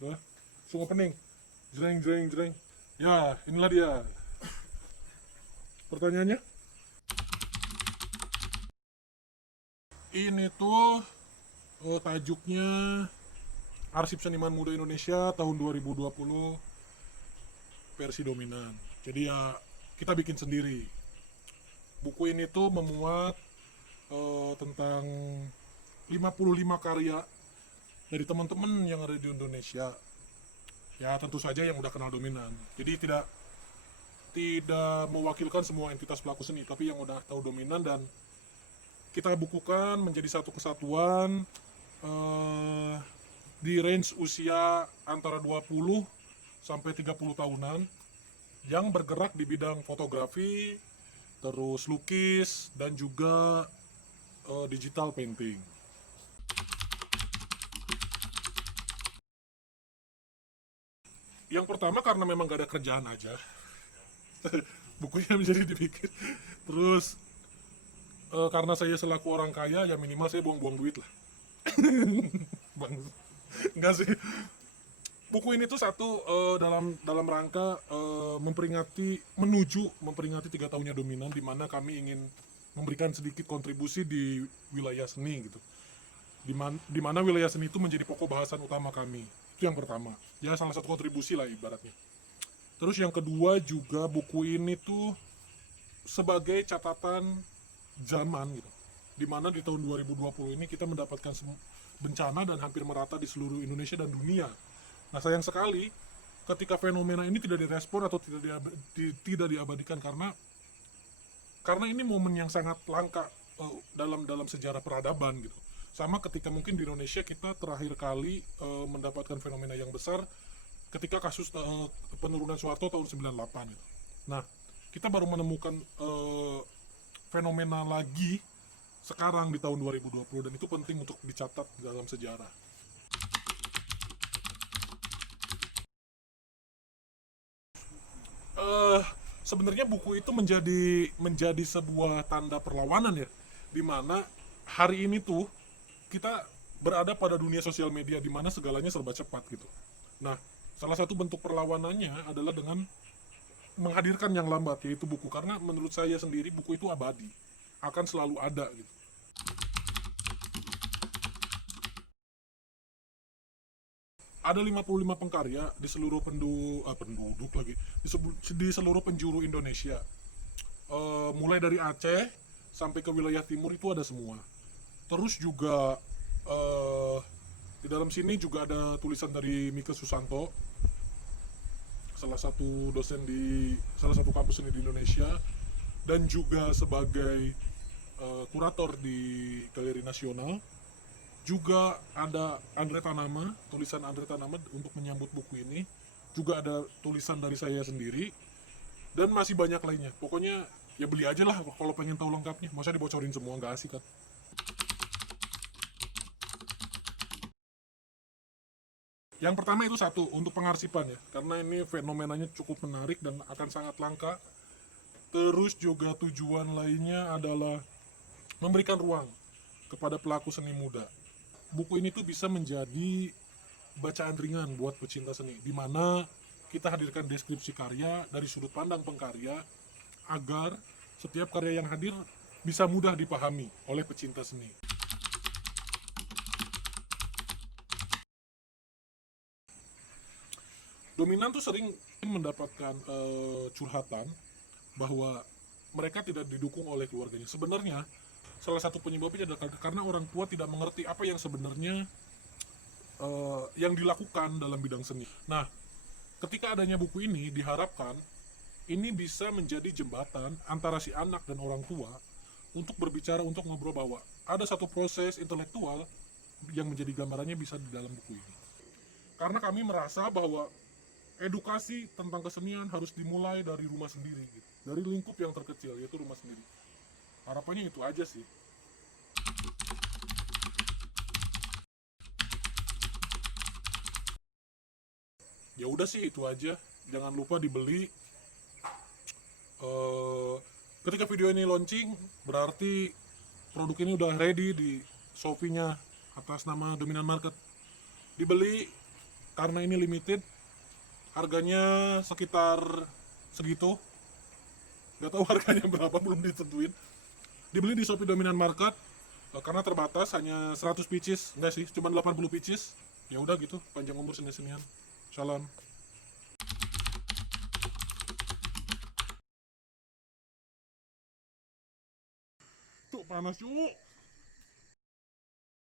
Udah, langsung opening. Jreng jreng jreng. Ya, inilah dia. Pertanyaannya, ini tuh tajuknya Arsip Seniman Muda Indonesia tahun 2020 versi dominan. Jadi ya kita bikin sendiri. Buku ini tuh memuat tentang 55 karya dari teman-teman yang ada di Indonesia. Ya tentu saja yang udah kenal dominan. Jadi tidak tidak mewakilkan semua entitas pelaku seni, tapi yang udah tahu dominan, dan kita bukukan menjadi satu kesatuan eh, di range usia antara 20 sampai 30 tahunan yang bergerak di bidang fotografi, terus lukis, dan juga digital painting. Yang pertama karena memang gak ada kerjaan aja, bukunya menjadi dibikin. Terus karena saya selaku orang kaya, ya minimal saya buang-buang duit lah. Bang, enggak sih. Buku ini tuh satu dalam dalam rangka memperingati 3 tahunnya dominan, di mana kami ingin memberikan sedikit kontribusi di wilayah seni gitu. Di mana wilayah seni itu menjadi pokok bahasan utama kami. Itu yang pertama. Ya salah satu kontribusi lah ibaratnya. Terus yang kedua juga buku ini tuh sebagai catatan zaman gitu. Di mana di tahun 2020 ini kita mendapatkan bencana dan hampir merata di seluruh Indonesia dan dunia. Nah sayang sekali ketika fenomena ini tidak direspon atau tidak diabadikan, karena ini momen yang sangat langka dalam dalam sejarah peradaban gitu. Sama ketika mungkin di Indonesia kita terakhir kali mendapatkan fenomena yang besar ketika kasus penurunan Soeharto tahun 98 gitu. Nah, kita baru menemukan fenomena lagi sekarang di tahun 2020, dan itu penting untuk dicatat dalam sejarah. eh Sebenarnya buku itu menjadi sebuah tanda perlawanan ya, dimana hari ini tuh kita berada pada dunia sosial media di mana segalanya serba cepat gitu. Nah, salah satu bentuk perlawanannya adalah dengan menghadirkan yang lambat, yaitu buku. Karena menurut saya sendiri buku itu abadi, akan selalu ada gitu. Ada 55 pengkarya di seluruh penduduk lagi, di seluruh penjuru Indonesia. Mulai dari Aceh sampai ke wilayah timur itu ada semua. Terus juga di dalam sini juga ada tulisan dari Mika Susanto, salah satu dosen di salah satu kampus ini di Indonesia, dan juga sebagai kurator di Galeri Nasional. Juga ada Andre Tanama, tulisan Andre Tanama untuk menyambut buku ini. Juga ada tulisan dari saya sendiri, dan masih banyak lainnya. Pokoknya ya beli aja lah kalau pengen tahu lengkapnya. Masa dibocorin semua, nggak asik kan. Yang pertama itu satu, untuk pengarsipan ya, karena ini fenomenanya cukup menarik dan akan sangat langka. Terus juga tujuan lainnya adalah memberikan ruang kepada pelaku seni muda. Buku ini tuh bisa menjadi bacaan ringan buat pecinta seni, di mana kita hadirkan deskripsi karya dari sudut pandang pengkarya, agar setiap karya yang hadir bisa mudah dipahami oleh pecinta seni. Dominan tuh sering mendapatkan curhatan bahwa mereka tidak didukung oleh keluarganya. Sebenarnya salah satu penyebabnya adalah karena orang tua tidak mengerti apa yang sebenarnya yang dilakukan dalam bidang seni. Nah, ketika adanya buku ini diharapkan ini bisa menjadi jembatan antara si anak dan orang tua untuk berbicara, untuk ngobrol bahwa ada satu proses intelektual yang menjadi gambarannya bisa di dalam buku ini. Karena kami merasa bahwa edukasi tentang kesenian harus dimulai dari rumah sendiri gitu. Dari lingkup yang terkecil, yaitu rumah sendiri. Harapannya itu aja sih. Ya udah sih itu aja. Jangan lupa dibeli. eh Ketika video ini launching, berarti produk ini udah ready di Shopee-nya atas nama Dominan Market. Dibeli, karena ini limited, harganya sekitar segitu. Nggak tahu harganya berapa, belum ditentuin. Dibeli di Shopee Dominan Market, karena terbatas, hanya 100 pieces. Enggak sih, cuma 80 pieces. Ya udah gitu, panjang umur seni-senian. Salam. Tuh panas, cuk.